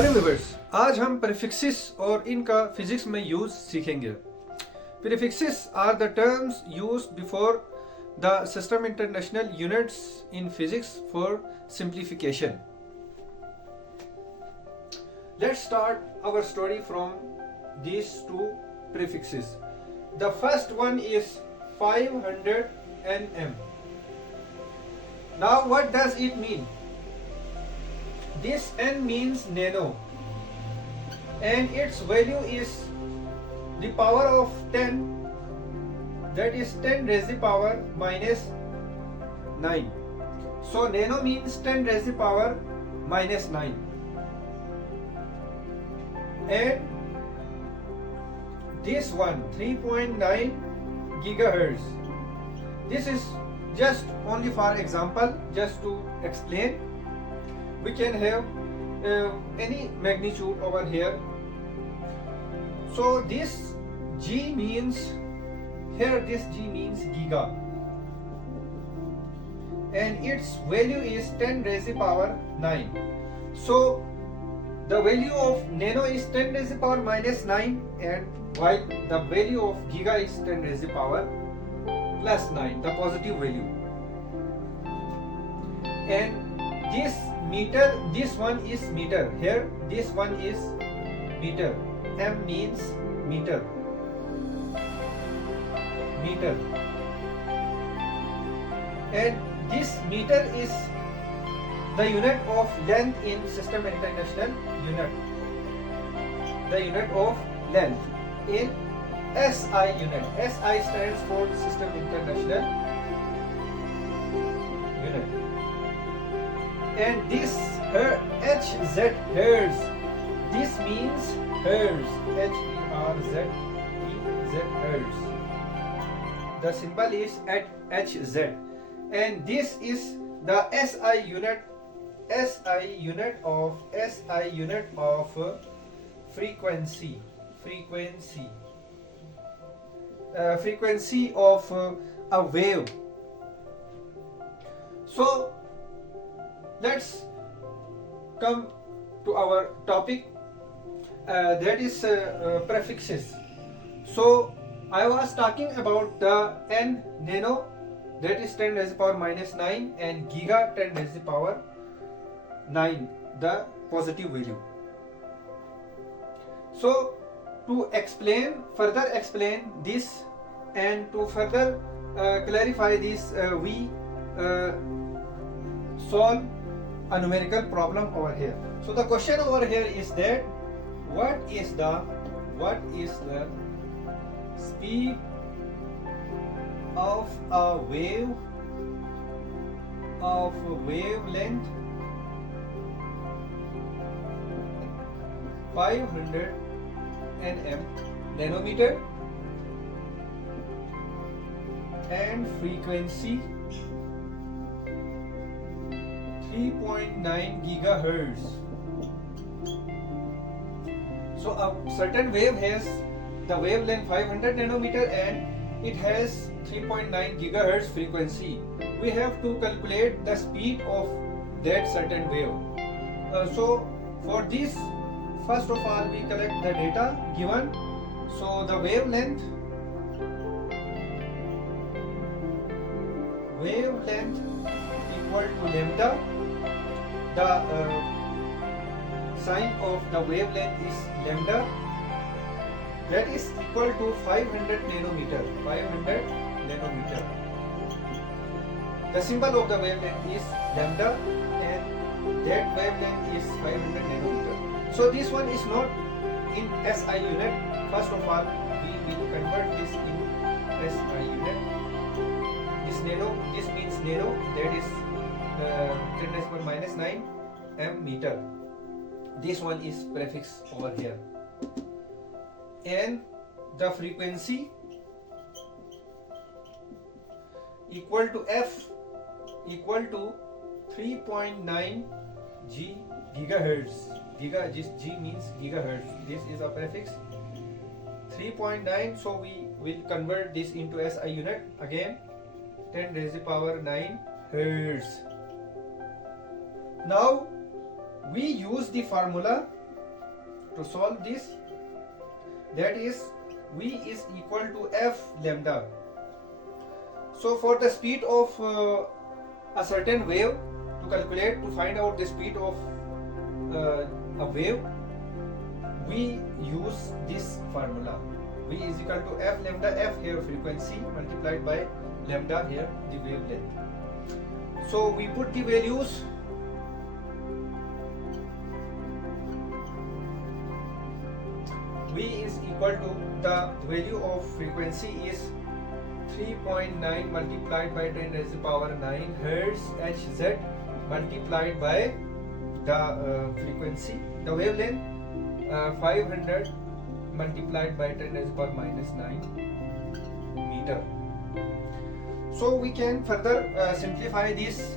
Hello viewers, आज हम prefixes और इनका फिजिक्स में यूज सीखेंगे। Prefixes are the terms used before the system international units in physics for simplification. Let's start our story from these two prefixes. The first one is 500 nm. Now what does it mean? This n means nano and its value is the power of 10, that is 10 raised to the power minus 9. So nano means 10 raised to the power minus 9. And this one 3.9 gigahertz. This is just only for example, just to explain. We can have any magnitude over here. So this G means, here this G means giga, and its value is 10 raised to the power 9. So the value of nano is 10 raised to the power minus 9, and while the value of giga is 10 raised to the power plus 9, the positive value. And this meter, this one is meter. Here this one is meter. M means meter. Meter. And this meter is the unit of length in system international unit. The unit of length in SI unit. SI stands for system international unit. And this HZ, hertz, this means hertz, H-E-R-Z-E-Z, hertz. The symbol is at HZ, and this is the SI unit of frequency, frequency of a wave. So let's come to our topic, that is prefixes. So I was talking about the n nano, that is 10 raised to the power minus 9, and giga 10 raised to the power 9, the positive value. So to further explain this and to further clarify this, we solve a numerical problem over here. So the question over here is that what is the speed of a wave of wavelength 500 nm nanometer and frequency 3.9 gigahertz. So a certain wave has the wavelength 500 nanometer and it has 3.9 gigahertz frequency. We have to calculate the speed of that certain wave. So for this, first of all we collect the data given. So the wavelength equal to lambda. The sign of the wavelength is lambda, that is equal to 500 nanometer. The symbol of the wavelength is lambda and that wavelength is 500 nanometer. So this one is not in SI unit. First of all we will convert this in SI unit. This means nano, that is 10 raised to the power minus 9 m meter. This one is prefix over here. And the frequency equal to F equal to 3.9 gigahertz. G means gigahertz. This is a prefix 3.9. So we will convert this into SI unit again. 10 raised to the power 9 hertz. Now we use the formula to solve this, that is V is equal to F lambda. So for the speed of a certain wave, to calculate, to find out the speed of a wave, we use this formula. V is equal to F lambda, F here frequency multiplied by lambda here the wavelength. So we put the values. V is equal to, the value of frequency is 3.9 multiplied by 10 raised to the power 9 Hertz Hz multiplied by the frequency, the wavelength 500 multiplied by 10 raised to the power minus 9 meter. So we can further simplify this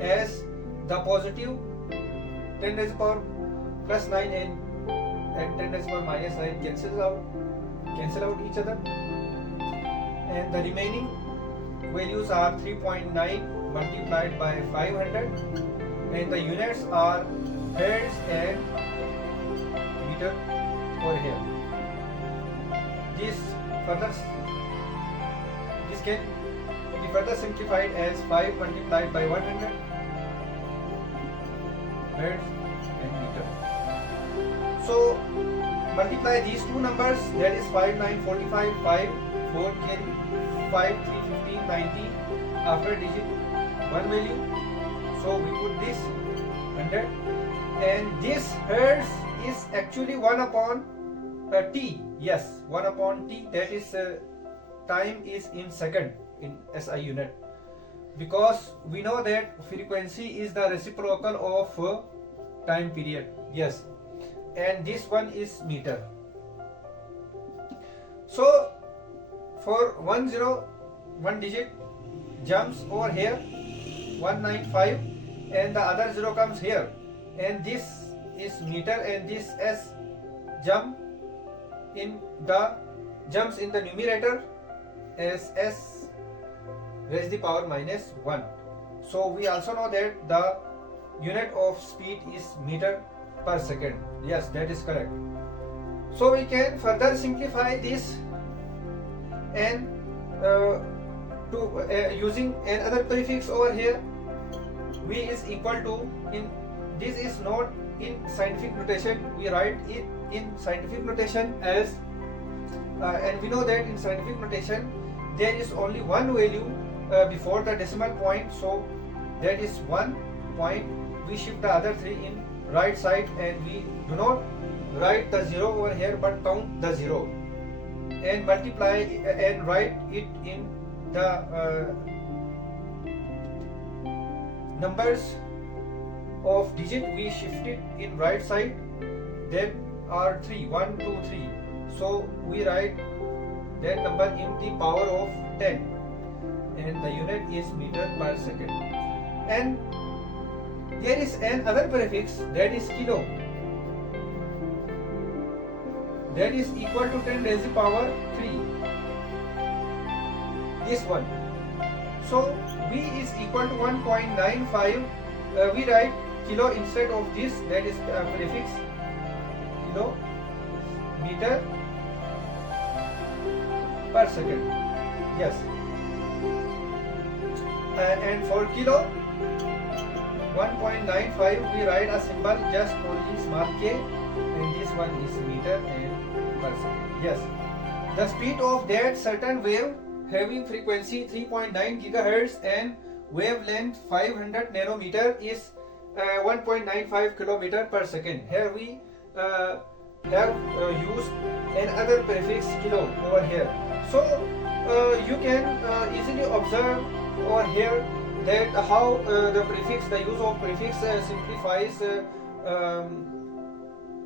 as the positive 10 raised to the power plus 9 and 10 raised to the power minus 9 cancel out each other, and the remaining values are 3.9 multiplied by 500, and the units are hertz and meter over here. This can be further simplified as 5 multiplied by 100 hertz and meter. So multiply these two numbers, that is 5 9 45, 5 4 can 5 3 15 90, after digit one value, so we put this 100, and this hertz is actually 1 upon t. Yes, 1 upon t, that is time is in second in SI unit, because we know that frequency is the reciprocal of time period. Yes, and this one is meter. So for 1 digit jumps over here 195, and the other 0 comes here, and this is meter, and this S jumps in the numerator as S raised to the power minus 1. So we also know that the unit of speed is meter per second. Yes, that is correct. So we can further simplify this, and using another prefix over here, V is equal to, in this is not in scientific notation, we write it in scientific notation as and we know that in scientific notation there is only one value before the decimal point, so that is 1 point. We shift the other 3 in right side, and we do not write the 0 over here but count the 0 and multiply and write it in the numbers of digit. We shift it in right side, then are 3 1 2 3, so we write that number in the power of 10, and the unit is meter per second. And there is another prefix, that is kilo, that is equal to 10 raised to the power 3, this one. So V is equal to 1.95, we write kilo instead of this, that is prefix kilo meter per second. Yes, and for kilo 1.95 we write a symbol just only small k, and this one is meter and per second. Yes, the speed of that certain wave having frequency 3.9 gigahertz and wavelength 500 nanometer is 1.95 kilometer per second. Here we have used another prefix kilo over here. So you can easily observe over here that how the use of prefix simplifies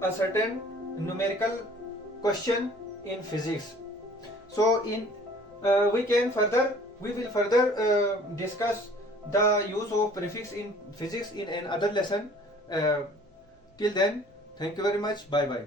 a certain numerical question in physics. So in we will further discuss the use of prefix in physics in another lesson. Till then, thank you very much. Bye bye.